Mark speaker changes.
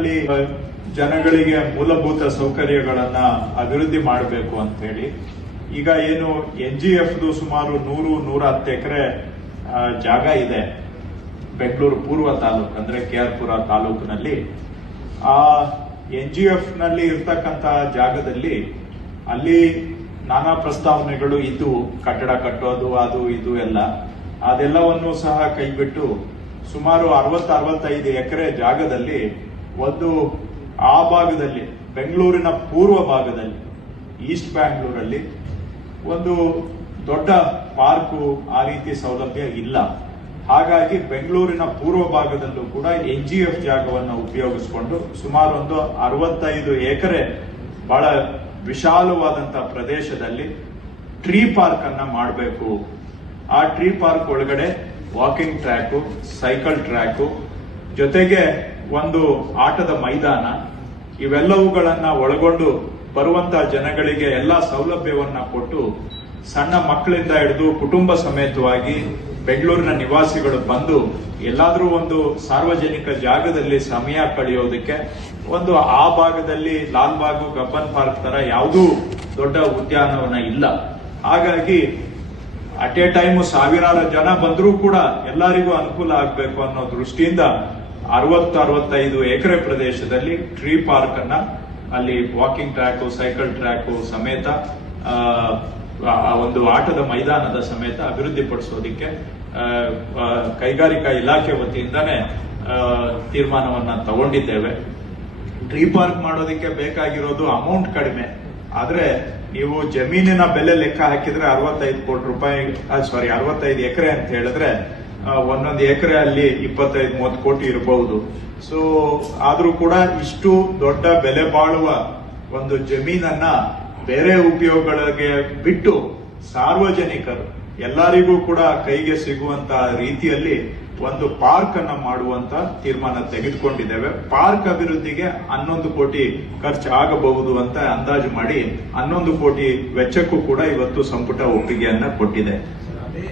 Speaker 1: ಆ, ಜನಗಳಿಗೆ ಮೂಲಭೂತ ಸೌಕರ್ಯಗಳನ್ನ ಅಭಿವೃದ್ಧಿ ಮಾಡಬೇಕು ಅಂತ ಹೇಳಿ ಈಗ ಏನು ಎನ್ ಜಿ ಎಫ್ ಸುಮಾರು ನೂರು ನೂರ ಹತ್ತು ಎಕರೆ ಜಾಗ ಇದೆ. ಬೆಂಗಳೂರು ಪೂರ್ವ ತಾಲೂಕು ಅಂದ್ರೆ ಕೆ ಆರ್ ಪುರ ತಾಲೂಕಿನಲ್ಲಿ. ಆ ಎನ್ ಜಿ ಎಫ್ನಲ್ಲಿ ಇರ್ತಕ್ಕಂತ ಜಾಗದಲ್ಲಿ ಅಲ್ಲಿ ನಾನಾ ಪ್ರಸ್ತಾವನೆಗಳು ಇದ್ದು ಕಟ್ಟಡ ಕಟ್ಟೋದು ಅದು ಇದು ಎಲ್ಲ. ಅದೆಲ್ಲವನ್ನು ಸಹ ಕೈಬಿಟ್ಟು ಸುಮಾರು ಅರವತ್ತು ಅರವತ್ತೈದು ಎಕರೆ ಜಾಗದಲ್ಲಿ ಒಂದು ಆ ಭಾಗದಲ್ಲಿ, ಬೆಂಗಳೂರಿನ ಪೂರ್ವ ಭಾಗದಲ್ಲಿ, ಈಸ್ಟ್ ಬ್ಯಾಂಗ್ಳೂರಲ್ಲಿ ಒಂದು ದೊಡ್ಡ ಪಾರ್ಕು ಆ ರೀತಿ ಸೌಲಭ್ಯ ಇಲ್ಲ. ಹಾಗಾಗಿ ಬೆಂಗಳೂರಿನ ಪೂರ್ವ ಭಾಗದಲ್ಲೂ ಕೂಡ ಎನ್ ಜಿ ಎಫ್ ಜಾಗವನ್ನು ಉಪಯೋಗಿಸಿಕೊಂಡು ಸುಮಾರು ಒಂದು ಅರವತ್ತೈದು ಎಕರೆ ಬಹಳ ವಿಶಾಲವಾದಂತಹ ಪ್ರದೇಶದಲ್ಲಿ ಟ್ರೀ ಪಾರ್ಕ್ ಅನ್ನ ಮಾಡಬೇಕು. ಆ ಟ್ರೀ ಪಾರ್ಕ್ ಒಳಗಡೆ ವಾಕಿಂಗ್ ಟ್ರ್ಯಾಕು, ಸೈಕಲ್ ಟ್ರ್ಯಾಕು ಜೊತೆಗೆ ಒಂದು ಆಟದ ಮೈದಾನ. ಇವೆಲ್ಲವುಗಳನ್ನ ಒಳಗೊಂಡು ಬರುವಂತಹ ಜನಗಳಿಗೆ ಎಲ್ಲಾ ಸೌಲಭ್ಯವನ್ನ ಕೊಟ್ಟು ಸಣ್ಣ ಮಕ್ಕಳಿಂದ ಹಿಡಿದು ಕುಟುಂಬ ಸಮೇತವಾಗಿ ಬೆಂಗಳೂರಿನ ನಿವಾಸಿಗಳು ಬಂದು ಎಲ್ಲಾದರೂ ಒಂದು ಸಾರ್ವಜನಿಕ ಜಾಗದಲ್ಲಿ ಸಮಯ ಕಳೆಯೋದಕ್ಕೆ ಒಂದು ಆ ಭಾಗದಲ್ಲಿ ಲಾಲ್ಬಾಗು ಗಬ್ಬನ್ ಪಾರ್ಕ್ ತರ ಯಾವುದೂ ದೊಡ್ಡ ಉದ್ಯಾನವನ ಇಲ್ಲ. ಹಾಗಾಗಿ ಅಟ್ ಎ ಟೈಮ್ ಸಾವಿರಾರು ಜನ ಬಂದರೂ ಕೂಡ ಎಲ್ಲರಿಗೂ ಅನುಕೂಲ ಆಗಬೇಕು ಅನ್ನೋ ದೃಷ್ಟಿಯಿಂದ ಅರವತ್ತು ಅರವತ್ತೈದು ಎಕರೆ ಪ್ರದೇಶದಲ್ಲಿ ಟ್ರೀ ಪಾರ್ಕ್ ಅನ್ನ ಅಲ್ಲಿ ವಾಕಿಂಗ್ ಟ್ರ್ಯಾಕು ಸೈಕಲ್ ಟ್ರ್ಯಾಕು ಸಮೇತ ಒಂದು ಆಟದ ಮೈದಾನದ ಸಮೇತ ಅಭಿವೃದ್ಧಿಪಡಿಸೋದಿಕ್ಕೆ ಕೈಗಾರಿಕಾ ಇಲಾಖೆ ವತಿಯಿಂದಾನೇ ತೀರ್ಮಾನವನ್ನ ತಗೊಂಡಿದ್ದೇವೆ. ಟ್ರೀ ಪಾರ್ಕ್ ಮಾಡೋದಕ್ಕೆ ಬೇಕಾಗಿರೋದು ಅಮೌಂಟ್ ಕಡಿಮೆ. ಆದ್ರೆ ನೀವು ಜಮೀನಿನ ಬೆಲೆ ಲೆಕ್ಕ ಹಾಕಿದ್ರೆ ಅರವತ್ತೈದು ಕೋಟಿ ರೂಪಾಯಿ ಸಾರಿ ಅರವತ್ತೈದು ಎಕರೆ ಅಂತ ಹೇಳಿದ್ರೆ ಒಂದೊಂದು ಎಕರೆ ಅಲ್ಲಿ ಇಪ್ಪತ್ತೈದು, ಮೂವತ್ತು ಕೋಟಿ ಇರಬಹುದು. ಸೊ ಆದ್ರೂ ಕೂಡ ಇಷ್ಟು ದೊಡ್ಡ ಬೆಲೆ ಬಾಳುವ ಒಂದು ಜಮೀನನ್ನ ಬೇರೆ ಉಪಯೋಗಗಳಿಗೆ ಬಿಟ್ಟು ಸಾರ್ವಜನಿಕರು ಎಲ್ಲರಿಗೂ ಕೂಡ ಕೈಗೆ ಸಿಗುವಂತಹ ರೀತಿಯಲ್ಲಿ ಒಂದು ಪಾರ್ಕ್ ಅನ್ನ ಮಾಡುವಂತ ತೀರ್ಮಾನ ತೆಗೆದುಕೊಂಡಿದ್ದೇವೆ. ಪಾರ್ಕ್ ಅಭಿವೃದ್ಧಿಗೆ ಹನ್ನೊಂದು ಕೋಟಿ ಖರ್ಚು ಆಗಬಹುದು ಅಂತ ಅಂದಾಜು ಮಾಡಿ ಹನ್ನೊಂದು ಕೋಟಿ ವೆಚ್ಚಕ್ಕೂ ಕೂಡ ಇವತ್ತು ಸಂಪುಟ ಒಪ್ಪಿಗೆಯನ್ನ ಕೊಟ್ಟಿದೆ.